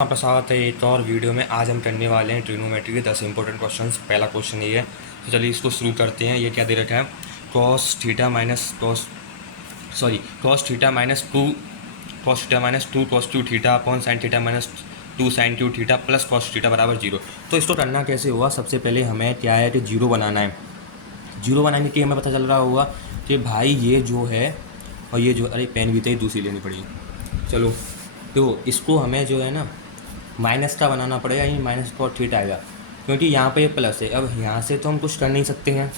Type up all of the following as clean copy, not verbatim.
आपका स्वागत है एक और वीडियो में। आज हम करने वाले हैं ट्रिग्नोमेट्री के 10 इंपॉर्टेंट क्वेश्चंस। पहला क्वेश्चन ये है, तो चलिए इसको शुरू करते हैं। ये क्या दे रखा है, cos theta minus two cos two theta upon sine theta minus two sign to theta plus cos theta बराबर जीरो। तो इसको करना कैसे हुआ, सबसे पहले हमें क्या है कि जीरो बनाना है। जीरो बनाने के हमें पता चल रहा होगा कि भाई ये जो है और ये जो, अरे पेन भी तो दूसरी लेनी पड़ेगी। चलो तो इसको हमें जो है ना माइनस का बनाना पड़ेगा, ये माइनस कॉट थीटा आएगा क्योंकि यहाँ पे ये प्लस है। अब यहाँ से तो हम कुछ कर नहीं सकते हैं,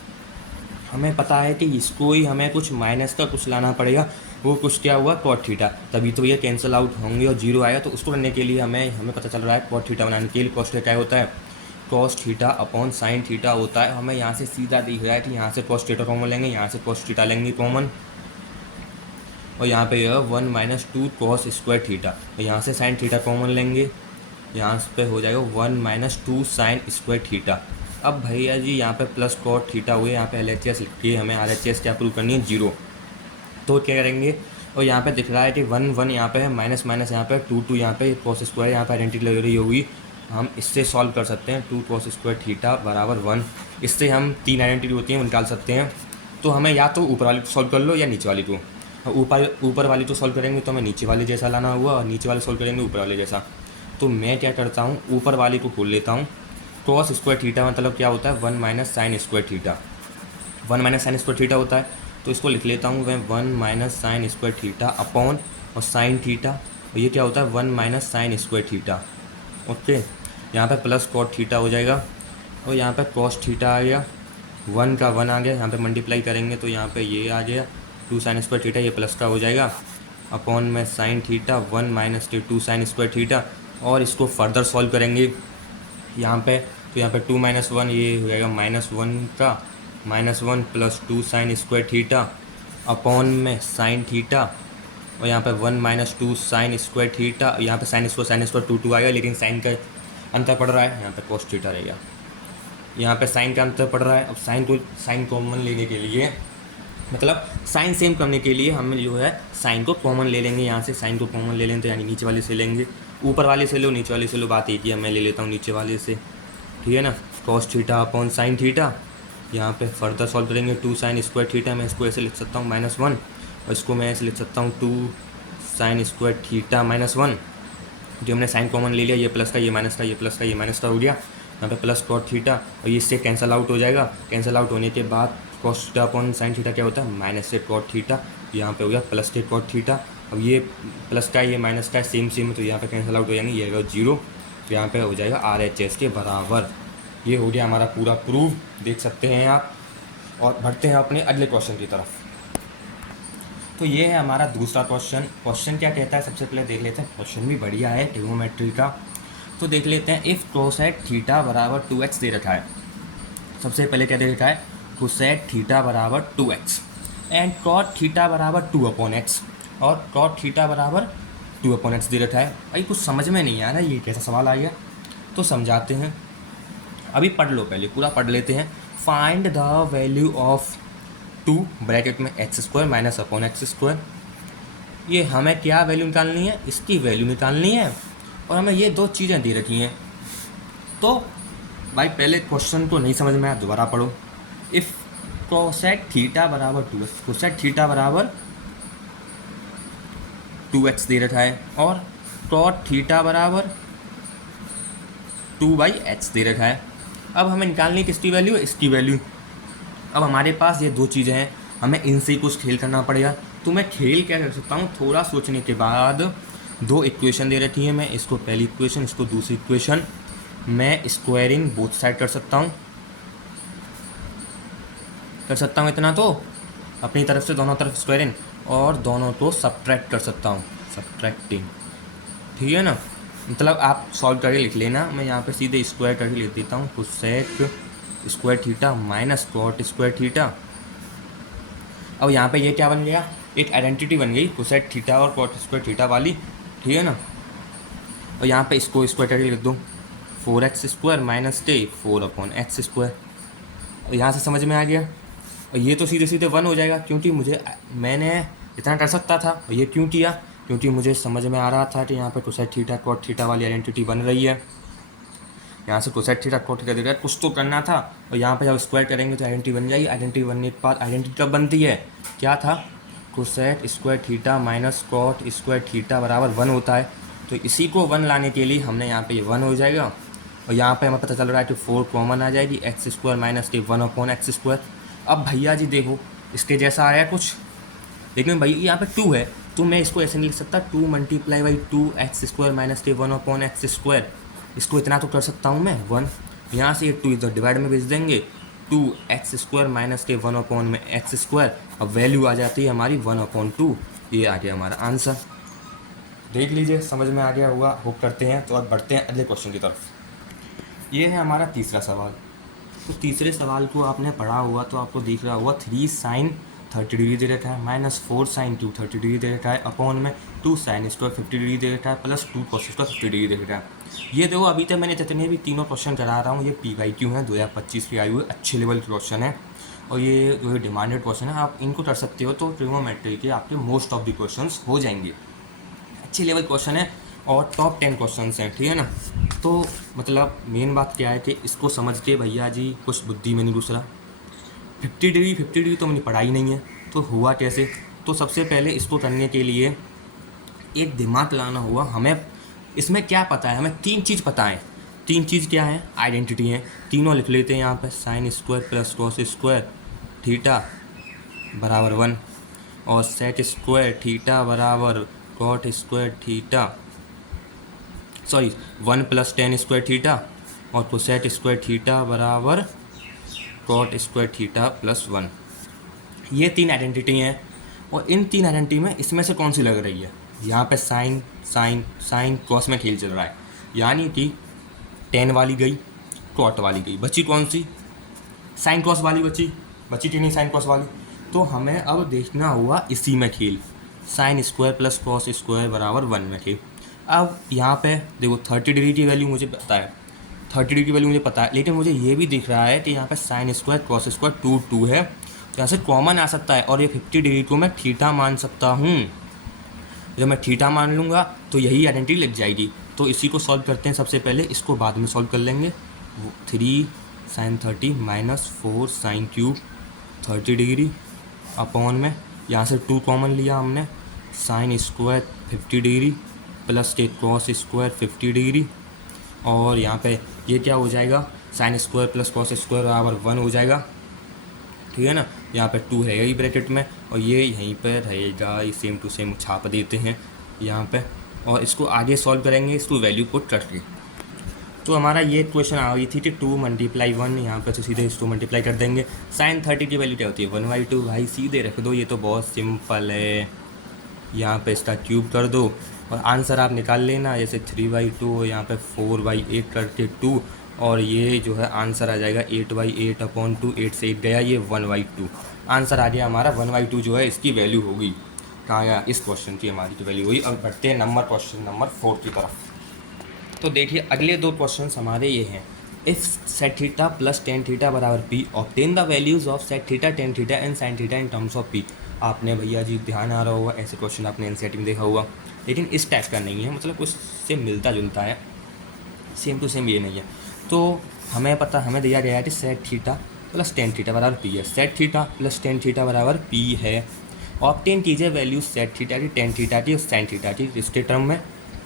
हमें पता है कि इसको ही हमें कुछ माइनस का कुछ लाना पड़ेगा। वो कुछ क्या हुआ, कॉट थीटा, तभी तो ये कैंसिल आउट होंगे और जीरो आएगा। तो उसको करने के लिए हमें पता चल रहा है कॉट थीटा बनाने के लिए कॉस थीटा क्या होता है, cos theta upon sine theta होता है। हमें यहाँ से सीधा दिख रहा है कि यहाँ से कॉस थीटा कॉमन लेंगे, यहाँ से कॉस थीटा लेंगे कॉमन, और यहाँ पे यह 1 minus two cos square theta, और यहाँ से साइन थीटा कॉमन लेंगे, यहाँ पे हो जाएगा 1 minus two sine square theta. अब भैया जी यहाँ पे प्लस कॉट थीटा हुए, यहाँ पे LHS लिखिए, हमें RHS क्या प्रूव करनी है, जीरो। तो क्या करेंगे, और यहाँ पे दिख रहा है कि 1 1 यहाँ पे है, माइनस माइनस यहाँ पे 2 2 यहाँ पे कॉस स्क्वायर, यहाँ पे आइडेंटिटी लग रही होगी। हम इससे सॉल्व कर सकते हैं, 2 कॉस स्क्वायर थीटा बराबर 1। इससे हम तीन आइडेंटिटी होती हैं वो निकाल सकते हैं। तो हमें या तो ऊपर वाली सॉल्व कर लो या नीचे वाली को। ऊपर वाली तो सॉल्व करेंगे तो हमें नीचे वाले जैसा लाना हुआ, और नीचे वाले सॉल्व करेंगे ऊपर वाले जैसा। तो मैं क्या करता हूँ, ऊपर वाले को खोल लेता हूँ। कॉस स्क्वायर थीटा मतलब क्या होता है, 1 minus sine square theta, 1 minus sine square theta होता है। तो इसको लिख लेता हूँ मैं, 1 minus sine square theta upon और साइन थीटा, और ये क्या होता है 1 minus sine square theta. Okay, यहाँ पे प्लस कॉट थीटा हो जाएगा, और यहाँ पे कॉस थीटा आ गया, 1 का 1 आ गया, यहाँ पे मल्टीप्लाई करेंगे तो यहाँ पे ये आ गया 2 साइन स्क्वायर थीटा, ये प्लस का हो जाएगा, अपॉन में sine theta 1 minus 2 sine square theta. और इसको फर्दर सॉल्व करेंगे यहाँ पे, तो यहाँ पे 2 माइनस 1 ये हो जाएगा -1 का -1 plus 2 sine square theta upon में साइन थीटा, और यहाँ पे 1 माइनस 2 साइन स्क्वायर थीटा। यहाँ पे साइन स्क्वायर 2 आएगा, लेकिन साइन का अंतर पड़ रहा है, यहाँ पे कॉस थीटा रहेगा। यहाँ पे साइन का अंतर पड़ रहा है। अब साइन कॉमन लेने के लिए, मतलब साइन सेम करने के लिए हम जो है साइन को कॉमन ले लेंगे। यहाँ से साइन को कॉमन ले लें तो यानी नीचे वाले से लेंगे, ऊपर वाले से लो नीचे वाले से लो, बात एक ही है। मैं ले लेता हूँ नीचे वाले से, ठीक है ना, cos theta upon sine theta. यहाँ पे फर्दर सॉल्व करेंगे 2 साइन स्क्वायर थीटा, मैं इसको ऐसे लिख सकता हूँ -1, और इसको मैं ऐसे लिख सकता हूँ 2 साइन स्क्वायर थीटा -1। जो हमने साइन कॉमन ले लिया, ये प्लस का ये माइनस का, ये प्लस का ये माइनस का हो गया, यहाँ पे प्लस कॉट थीटा, और ये इससे कैंसिल आउट हो जाएगा। कैंसिल आउट होने के बाद cos theta upon sine theta क्या होता है, माइनस से कॉट थीटा, यहाँ पे हो गया प्लस से कॉट थीटा। अब ये प्लस का ये माइनस का सेम सेम, तो यहाँ पे कैंसिल आउट हो जाएंगे, ये होगा जीरो, तो यहाँ पे हो जाएगा RHS के बराबर। ये हो गया हमारा पूरा प्रूफ, देख सकते हैं आप। और बढ़ते हैं अपने अगले क्वेश्चन की तरफ। तो ये है हमारा दूसरा क्वेश्चन। क्वेश्चन क्या कहता है, सबसे पहले देख लेते हैं। क्वेश्चन भी बढ़िया है ट्रिग्नोमेट्री का, तो देख लेते हैं। इफ़ कोसेट थीटा बराबर 2x दे रखा है, सबसे पहले क्या दे रखा है, कोसेट थीटा बराबर 2x एंड कॉट थीटा बराबर 2/x, और कॉट थीटा बराबर 2/x दे रखा है। भाई कुछ समझ में नहीं आ रहा है, ये कैसा सवाल आ गया, तो समझाते हैं। अभी पढ़ लो, पहले पूरा पढ़ लेते हैं। Find the value of 2 bracket में x² माइनस अपॉन x²। ये हमें क्या वैल्यू निकालनी है, इसकी वैल्यू निकालनी है, और हमें ये दो चीज़ें दे रखी हैं। तो भाई पहले क्वेश्चन को नहीं समझ में आया, दोबारा पढ़ो। इफ़ कोसेट थीटा बराबर 2x, कोसेट थीटा बराबर 2x दे रखा है, और कॉट थीटा बराबर 2/x दे रखा है। अब हमें निकालनी किसकी वैल्यू है, इसकी वैल्यू। अब हमारे पास ये दो चीज़ें हैं, हमें इनसे ही कुछ खेल करना पड़ेगा। तो मैं खेल क्या कर सकता हूँ, थोड़ा सोचने के बाद, दो इक्वेशन दे रखी है, मैं इसको पहली इक्वेशन, इसको दूसरी इक्वेशन, मैं स्क्वायरिंग बोथ साइड कर सकता हूँ इतना तो अपनी तरफ से दोनों तरफ स्क्वायरिंग, और दोनों को सब्ट्रैक्ट कर सकता हूँ, सब्ट्रैक्टिंग, ठीक है ना। मतलब आप सॉल्व करके लिख लेना, मैं यहाँ पे सीधे स्क्वायर करके लिख देता हूँ, cosec square theta minus cot square theta. अब यहाँ पे ये क्या बन गया, एक आइडेंटिटी बन गई कोसेक थीटा और कॉट स्क्वायर थीटा वाली, ठीक है ना। और यहाँ पे इसको स्क्वायर करके लिख दो, 4x² माइनस 4/x²। और यहाँ से समझ में आ गया। और ये तो सीधे सीधे 1 हो जाएगा, क्योंकि मैंने इतना कर सकता था, और ये क्यों किया, क्योंकि मुझे समझ में आ रहा था कि यहाँ पे कोसेक थीटा कॉट थीटा वाली आइडेंटिटी बन रही है। यहाँ से कोसेक थीटा कॉट थीटा दे रहा है, कुछ तो करना था, और यहाँ पे जब स्क्वायर करेंगे तो आइडेंटिटी बन जाएगी। आइडेंटिटी बनने के बाद आइडेंटिटी कब बनती है, क्या था, cosec square theta minus cot square theta बराबर 1 होता है। तो इसी को 1 लाने के लिए हमने यहाँ पे ये 1 हो जाएगा, और यहाँ पे हमें पता चल रहा है कि 4 कॉमन आ जाएगी, एक्स स्क्वायर माइनस के 1/x²। अब भैया जी देखो इसके जैसा आया कुछ, लेकिन भैया यहाँ पे 2 है, तो मैं इसको ऐसे नहीं लिख सकता 2 × 2x² माइनस के 1/x²। इसको इतना तो कर सकता हूँ मैं 1, यहाँ से 2 इधर डिवाइड में भेज देंगे, 2x² माइनस के 1/x²। अब वैल्यू आ जाती है हमारी 1/2। ये आ गया हमारा आंसर। देख लीजिए समझ में आ गया होगा, होप करते हैं। तो अब बढ़ते हैं अगले क्वेश्चन की तरफ। ये है हमारा तीसरा सवाल। तो तीसरे सवाल को आपने पढ़ा हुआ तो आपको दिख रहा होगा 3 sin 30 डिग्री दे रखा है, -4 sin 2 30 डिग्री दे रखा है, अपॉन में 2 sin स्क्वायर 50 डिग्री दे रखा है, प्लस 2 cos स्क्वायर 50 डिग्री दे रखा है। ये देखो अभी तक मैंने जितने भी तीनों क्वेश्चन करा रहा हूँ ये PYQ हैं, 2025 के आए हुए अच्छे लेवल के क्वेश्चन है, और ये जो है डिमांडेड क्वेश्चन है, आप इनको कर सकते हो। तो ट्रिग्नोमेट्री के आपके मोस्ट ऑफ द क्वेश्चन हो जाएंगे, अच्छे लेवल क्वेश्चन है और टॉप 10 क्वेश्चन हैं, ठीक है ना। तो मतलब मेन बात क्या है कि इसको समझ के भैया जी कुछ बुद्धि में नहीं घुस रहा। 50 डिग्री तो मैंने पढ़ाई नहीं है, तो हुआ कैसे। तो सबसे पहले इसको करने के लिए एक दिमाग लगाना हुआ हमें। इसमें क्या पता है, हमें 3 चीज़ पता है। 3 चीज़ क्या है, आइडेंटिटी है, तीनों लिख लेते हैं यहाँ पे। sin square plus cos square theta बराबर 1, और sec स्क्वायर थीटा बराबर cot square theta, sorry 1 + tan square theta, और cosec स्क्वायर थीटा बराबर cot स्क्वायर थीटा प्लस 1। ये 3 आइडेंटिटी हैं, और इन 3 आइडेंटिटी में इसमें से कौन सी लग रही है। यहाँ पे साइन कॉस में खेल चल रहा है, यानी कि tan वाली गई, cot वाली गई, बची कौन सी, साइन कॉस वाली बची कि नहीं, साइन कॉस वाली। तो हमें अब देखना हुआ इसी में खेल, sin square plus cos square बराबर 1 में खेल। अब यहाँ पे देखो 30 डिग्री की वैल्यू मुझे पता है, 30 डिग्री की वैल्यू मुझे पता है, लेकिन मुझे ये भी दिख रहा है कि यहाँ पे sin स्क्वायर cos स्क्वायर 2 है, तो यहाँ से कॉमन आ सकता है, और ये 50 डिग्री को मैं थीटा मान सकता हूँ। जब मैं थीटा मान लूँगा तो यही आइडेंटिटी लग जाएगी। तो इसी को सॉल्व करते हैं सबसे पहले, इसको बाद में सॉल्व कर लेंगे। 3 sin 30 - 4 sin³ 30 डिग्री, अपॉन में यहाँ से 2 कॉमन लिया हमने, sin स्क्वायर 50 डिग्री प्लस के cos स्क्वायर 50 डिग्री, और यहाँ पे ये क्या हो जाएगा, sin square plus cos square बराबर 1 हो जाएगा, ठीक है ना। यहाँ पे 2 है यही ब्रैकेट में, और ये यहीं पे रहेगा, ये सेम टू सेम छाप देते हैं यहाँ पे, और इसको आगे सॉल्व करेंगे इसको वैल्यू पुट करके। तो हमारा ये क्वेश्चन आ गई थी कि 2 × 1, यहाँ पे तो सीधे इसको मल्टीप्लाई कर देंगे। sin 30 की वैल्यू क्या होती है, 1/2, भाई सीधे रख दो, ये तो बहुत सिंपल है। यहाँ पे इसका क्यूब कर दो और आंसर आप निकाल लेना, जैसे 3/2 यहाँ पे 4/8 करके 2, और ये जो है आंसर आ जाएगा 8/8/2, 8 से 8 गया, ये 1/2 आंसर आ गया हमारा। 1/2 जो है इसकी वैल्यू होगी, कहाँ गया, इस क्वेश्चन की हमारी की वैल्यू हुई। अब बढ़ते हैं क्वेश्चन नंबर 4 की तरफ। तो देखिए अगले 2 क्वेश्चन हमारे ये हैं, if sec theta plus tan theta बराबर p, obtain the values of sec theta tan theta and sin theta in terms of p। आपने भैया जी ध्यान आ रहा होगा, ऐसे क्वेश्चन आपने एनसीईआरटी में देखा होगा, लेकिन इस टाइप का नहीं है, मतलब कुछ से मिलता जुलता है, सेम टू सेम ये नहीं है। तो हमें दिया गया है कि sec theta plus tan theta बराबर p है, sec theta plus tan theta बराबर p है। ऑब्टेन कीजिए वैल्यू sec थीटा की, tan थीटा की और sin थीटा की, इसके टर्म में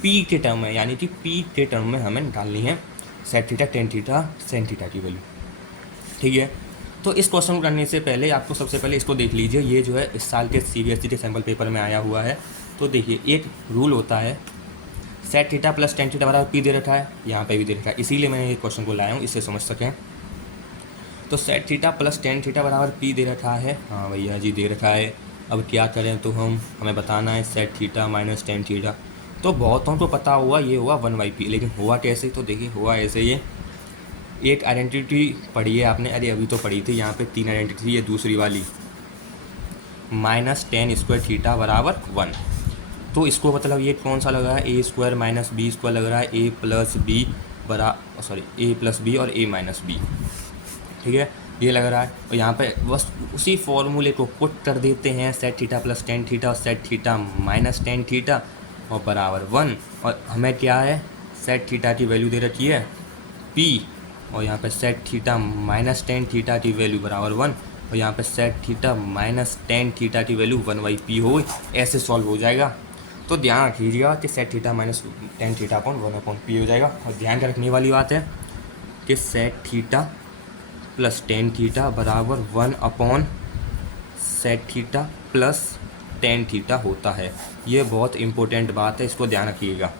p के टर्म में, यानी कि p के टर्म में हमें निकालनी है sec theta tan theta sin theta की वैल्यू, ठीक है। तो इस क्वेश्चन को करने से पहले आपको सबसे पहले इसको देख लीजिए, ये जो है इस साल के CBSE के सैम्पल पेपर में आया हुआ है। तो देखिए एक रूल होता है, sec theta plus tan theta बराबर p दे रखा है, यहाँ पे भी दे रखा है, इसीलिए मैंने ये क्वेश्चन को लाया हूँ, इससे समझ सकें। तो sec theta plus tan theta बराबर p दे रखा है, हाँ भैया जी दे रखा है। अब क्या करें, तो हमें बताना है sec theta minus tan theta. तो बहुतों को पता हुआ ये हुआ 1/p, लेकिन हुआ कैसे, तो देखिए हुआ ऐसे, ये एक आइडेंटिटी पढ़ी है आपने, अरे अभी तो पढ़ी थी, यहाँ पे 3 आइडेंटिटी, ये दूसरी वाली -tan स्क्वायर थीटा बराबर 1। तो इसको मतलब ये कौन सा लग रहा है, a² माइनस b² लग रहा है, a + b और a - b, ठीक है। ये लग रहा है। और यहाँ पे बस उसी फॉर्मूले को पुट कर देते हैं, sec theta plus tan theta और sec theta minus tan theta और बराबर 1। और हमें क्या है, सेट थीटा की वैल्यू दे रखी है p, और यहाँ पे sec theta minus tan theta की वैल्यू बराबर 1, और यहाँ पे sec theta minus tan theta की वैल्यू 1/p हो गई। ऐसे सॉल्व हो जाएगा। तो ध्यान रखिएगा कि set theta minus tan theta upon 1/p हो जाएगा। और ध्यान रखने वाली बात है कि set theta plus tan theta बराबर 1/ set theta plus tan theta होता है। ये बहुत इंपॉर्टेंट बात है, इसको ध्यान रखिएगा।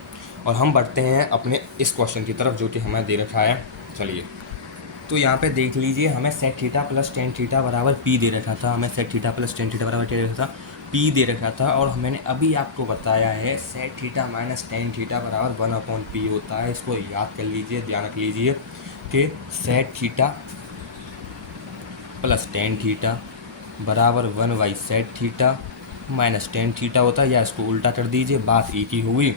और हम बढ़ते हैं अपने इस क्वेश्चन की तरफ जो कि हमें दे रखा है। चलिए, तो यहाँ पे देख लीजिए, हमें set theta plus tan theta बराबर p दे रखा था। हमें set theta plus tan theta बराबर क्या दे रखा था, p दे रखा था। और मैंने अभी आपको बताया है सेट थीटा माइनस टेन थीटा बराबर 1/p होता है। इसको याद कर लीजिए, ध्यान रख लीजिए कि set theta plus tan theta बराबर 1/सेट थीटा माइनस टेन थीटा होता है। या इसको उल्टा कर दीजिए, बात एक ही हुई,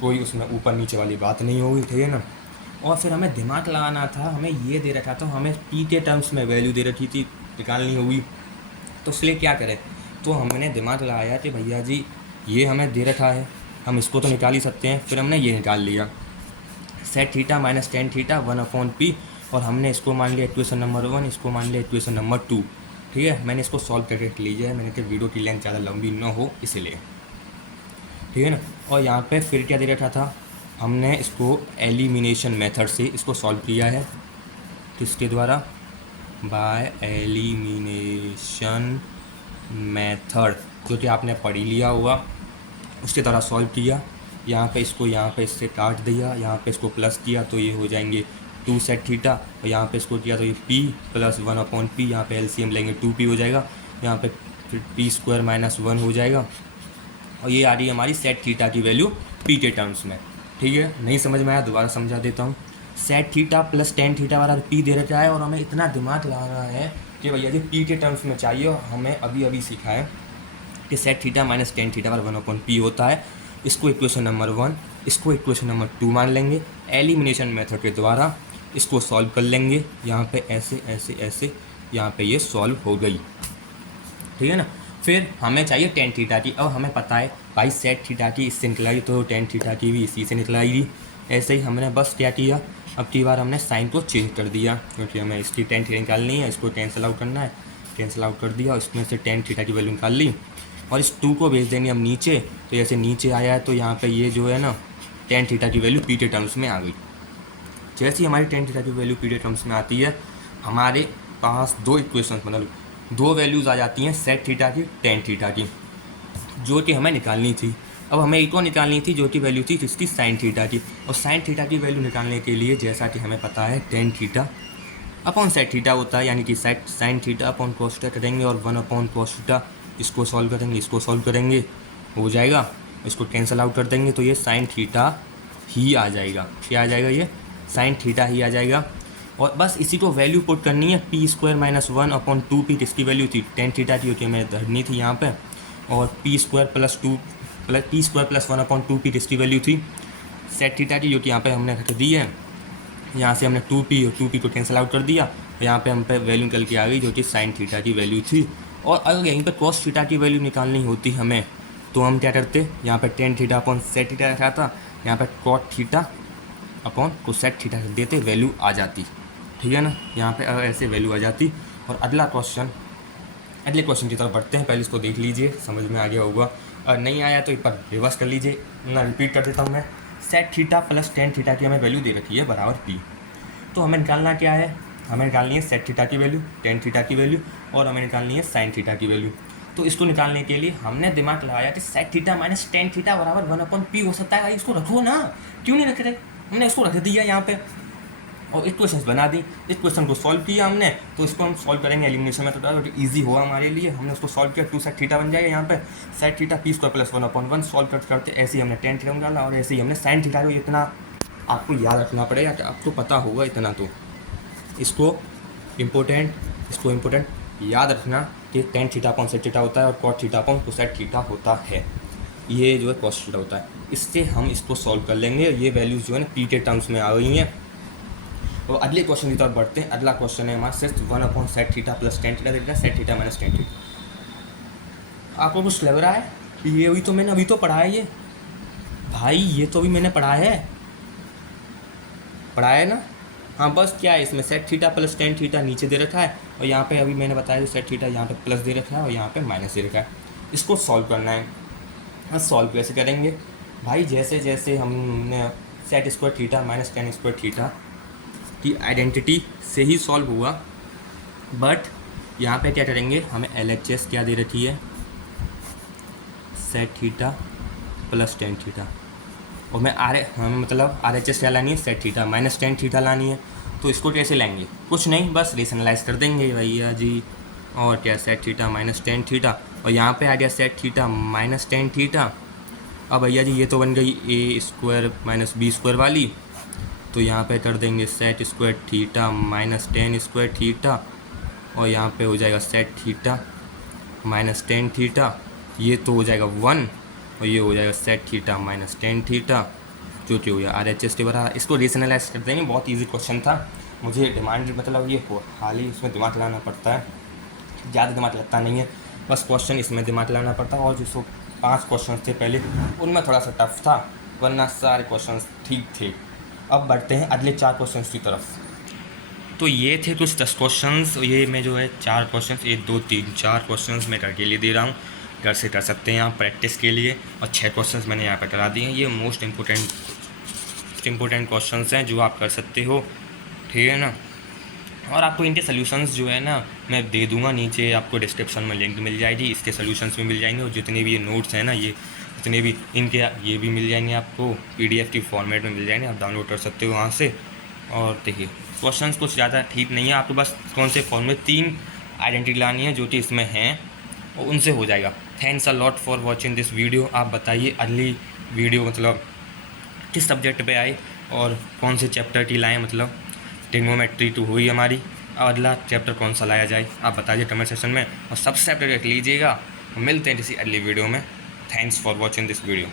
कोई उसमें ऊपर नीचे वाली बात नहीं होगी, ठीक है ना। और फिर हमें दिमाग लगाना था, हमें ये दे रखा था, हमें p के टर्म्स में वैल्यू दे रखी थी, निकालनी होगी। तो इसलिए क्या करें, तो हमने दिमाग लगाया कि भैया जी ये हमें दे रखा है, हम इसको तो निकाल ही सकते हैं। फिर हमने ये निकाल लिया, set theta minus tan theta 1/p, और हमने इसको मान लिया इक्वेशन नंबर 1, इसको मान लिया इक्वेशन नंबर 2। ठीक है, मैंने इसको सॉल्व करके रख लीजिए, मैंने कि वीडियो की लेंथ ज़्यादा लंबी ना हो इसलिए, ठीक है ना। और यहाँ पे फिर क्या दे रखा था, हमने इसको एलिमिनेशन मेथड से इसको सॉल्व किया है। किसके द्वारा, बाय एलिमिनेशन मेथड, जो कि आपने पढ़ ही लिया होगा, उसके द्वारा सॉल्व किया। यहाँ पे इससे काट दिया, यहाँ पे इसको प्लस किया तो ये हो जाएंगे 2 सेट थीटा, और यहाँ पे इसको किया तो ये p प्लस 1/p, यहाँ पे एलसीएम लेंगे 2p हो जाएगा, यहाँ पे फिर p² माइनस 1 हो जाएगा। और ये आ रही है हमारी सेट थीटा की वैल्यू p के टर्म्स में। ठीक है, नहीं समझ में आया दोबारा समझा देता हूँ। Set theta plus tan theta वाला p दे रखा है, और हमें इतना दिमाग लगाना है कि भैया जी p के टर्म्स में चाहिए। और हमें अभी अभी सीखा है कि set theta minus tan theta पर 1/p होता है। इसको इक्वेशन नंबर 1, इसको इक्वेशन नंबर 2 मान लेंगे, एलिमिनेशन मेथड के द्वारा इसको सॉल्व कर लेंगे। यहाँ पे ऐसे ऐसे ऐसे यहाँ पे ये सॉल्व हो गई, ठीक है ना। फिर हमें चाहिए टेन थीटा की। अब हमें पता है भाई सेट थीटा की इससे निकलाई तो टेन थीटा की भी इसी से निकलाएगी। ऐसे ही हमने बस क्या किया, अब की बार हमने साइन को चेंज कर दिया, क्योंकि हमें इसकी टेन थीटा निकालनी है, इसको कैंसिल आउट करना है, कैंसिल आउट कर दिया और इसमें से टेन थीटा की वैल्यू निकाल ली। और इस 2 को भेज देंगे हम नीचे, तो जैसे नीचे आया है तो यहाँ पे ये जो है ना टेन थीटा की वैल्यू p के टर्म्स में आ गई। जैसे ही हमारी टेन थीटा की वैल्यू p के टर्म्स में आती है, हमारे पास दो इक्वेशन मतलब दो वैल्यूज़ आ जाती हैं सेट थीटा की, टेन थीटा की, जो कि हमें निकालनी थी। अब हमें एक और निकालनी थी जो कि वैल्यू थी जिसकी साइन थीटा की। और साइन थीटा की वैल्यू निकालने के लिए जैसा कि हमें पता है ten theta upon sec theta होता है, यानी कि set sine theta upon cos theta करेंगे और 1/cos थीटा, इसको सॉल्व करेंगे, इसको सॉल्व करेंगे, हो जाएगा। इसको कैंसिल आउट कर देंगे तो ये साइन थीटा ही आ जाएगा। क्या आ जाएगा, ये साइन थीटा ही आ जाएगा। और बस इसी को वैल्यू पुट करनी है, p² माइनस 1/2p, किसकी वैल्यू थी, टेन थीटा की, होती है मैंने धरनी थी यहाँ पे। और p² प्लस 1/2p किसकी वैल्यू थी, सेट थीटा की, जो कि यहाँ पे हमने रख दी है। यहाँ से हमने 2p और 2p को कैंसिल आउट कर दिया, तो यहाँ पे हम पे वैल्यू निकल के आ गई जो कि साइन थीटा की वैल्यू थी। और अगर यहीं पे कॉस थीटा की वैल्यू निकालनी होती हमें, तो हम क्या करते, यहाँ पे tan theta upon sec theta रखा था, यहाँ पे cot theta upon cosec theta रख देते, वैल्यू आ जाती, ठीक है ना। यहाँ पे अगर ऐसे वैल्यू आ जाती। और अगले क्वेश्चन की तरफ बढ़ते हैं। पहले इसको देख लीजिए, समझ में आ गया होगा, और नहीं आया तो एक बार रिवर्स कर लीजिए, ना रिपीट कर देता हूँ मैं। Set theta plus tan theta की हमें वैल्यू दे रखी है बराबर p। तो हमें निकालना क्या है, हमें निकालनी है सेट थीटा की वैल्यू, टेन थीटा की वैल्यू, और हमें निकालनी है साइन थीटा की वैल्यू। तो इसको निकालने के लिए हमने दिमाग लगाया कि set theta minus tan theta बराबर 1/p हो सकता है। भाई इसको रखो ना, क्यों नहीं रख रहे, हमने इसको रख दिया यहाँ पे और इक्वेशंस बना दी। इस क्वेश्चन को सॉल्व किया हमने, तो इसको हम सॉल्व करेंगे एलिमिनेशन में, तो ईजी होगा हमारे लिए। हमने उसको सॉल्व किया, 2 सेट थीटा बन जाएगा यहाँ पे, sec theta p² plus 1/1 solve करते करते ऐसे ही हमने टेन थीटा निकाला, और ऐसे ही हमने साइन थीटा को, इतना आपको याद रखना पड़ेगा कि आपको पता होगा इतना, तो इसको इम्पोर्टेंट याद रखना कि tan theta upon sec theta होता है और cot theta upon cosec theta होता है। ये जो है कॉस थीटा होता है। इससे हम इसको सॉल्व कर लेंगे। ये वैल्यूज़ जो है ना p के टर्म्स में आ गई हैं। तो अगले क्वेश्चन की तरफ बढ़ते हैं। अगला क्वेश्चन है हमारा सिर्फ 1/sec theta plus tan theta दे रखा है, sec theta minus tan theta. आपको कुछ लग रहा है ये अभी तो मैंने अभी तो पढ़ा है ये भाई, ये तो अभी मैंने पढ़ा है ना। हाँ बस क्या है इसमें set theta plus tan theta नीचे दे रखा है और यहाँ पे अभी मैंने बताया सेट थीटा यहाँ पे प्लस दे रखा है और यहाँ पे माइनस दे रखा है। इसको सॉल्व करना है। हाँ सॉल्व कैसे करेंगे भाई, जैसे जैसे हमने set square theta minus ten square theta की आइडेंटिटी से ही सॉल्व हुआ, बट यहाँ पे क्या करेंगे, हमें LHS क्या दे रखी है, सेट थीटा प्लस टेन थीटा, और मैं हमें मतलब RHS क्या लानी है, सेट थीटा माइनस टेन थीटा लानी है। तो इसको कैसे लाएंगे, कुछ नहीं बस रेशनलाइज कर देंगे भैया जी। और क्या, set theta minus tan theta और यहाँ पे आ गया set theta minus tan theta. अब भैया जी ये तो बन गई ए स्क्वायर माइनस बी स्क्वायर वाली, तो यहाँ पे कर देंगे set square theta minus ten square theta और यहाँ पे हो जाएगा set theta minus tan theta, ये तो हो जाएगा 1 और ये हो जाएगा set theta minus tan theta जो कि हो गया RHS के बराबर। इसको रेशनलाइज कर देंगे, बहुत इजी क्वेश्चन था। मुझे डिमांड मतलब ये हो हाल ही इसमें दिमाग लाना पड़ता है, ज़्यादा दिमाग लगता नहीं है, बस क्वेश्चन इसमें दिमाग लाना पड़ता है। और जो 5 क्वेश्चन थे पहले उनमें थोड़ा सा टफ था, वरना सारे क्वेश्चन ठीक थे। अब बढ़ते हैं अगले 4 क्वेश्चन की तरफ। तो ये थे कुछ 10 क्वेश्चंस, ये मैं जो है 4 क्वेश्चंस 1 2 3 4 क्वेश्चंस मैं करके लिए दे रहा हूँ, घर से कर सकते हैं आप प्रैक्टिस के लिए। और 6 क्वेश्चंस मैंने यहाँ पर करा दिए हैं। ये मोस्ट इम्पोर्टेंट क्वेश्चंस हैं जो आप कर सकते हो, ठीक है ना। और आपको इनके सॉल्यूशंस जो है ना मैं दे दूंगा, नीचे आपको डिस्क्रिप्शन में लिंक मिल जाएगी, इसके सॉल्यूशंस भी मिल जाएंगे और जितने भी ये नोट्स हैं ना ये जितने भी इनके ये भी मिल जाएंगे, आपको PDF की फॉर्मेट में मिल जाएंगे, आप डाउनलोड कर सकते हो वहाँ से। और देखिए क्वेश्चंस कुछ ज़्यादा ठीक नहीं है, आपको बस कौन से फॉर्म में 3 आइडेंटिटी लानी है जो कि इसमें हैं और उनसे हो जाएगा। Thanks a lot for watching this video. आप बताइए अगली वीडियो मतलब किस सब्जेक्ट पे आए और कौन से चैप्टर की लाएँ, मतलब ट्रिग्नोमेट्री 2 हुई हमारी, अगला चैप्टर कौन सा लाया जाए आप बताइए कमेंट सेक्शन में और सब्सक्राइब करके रख लीजिएगा। मिलते हैं किसी अगली वीडियो में। Thanks for watching this video.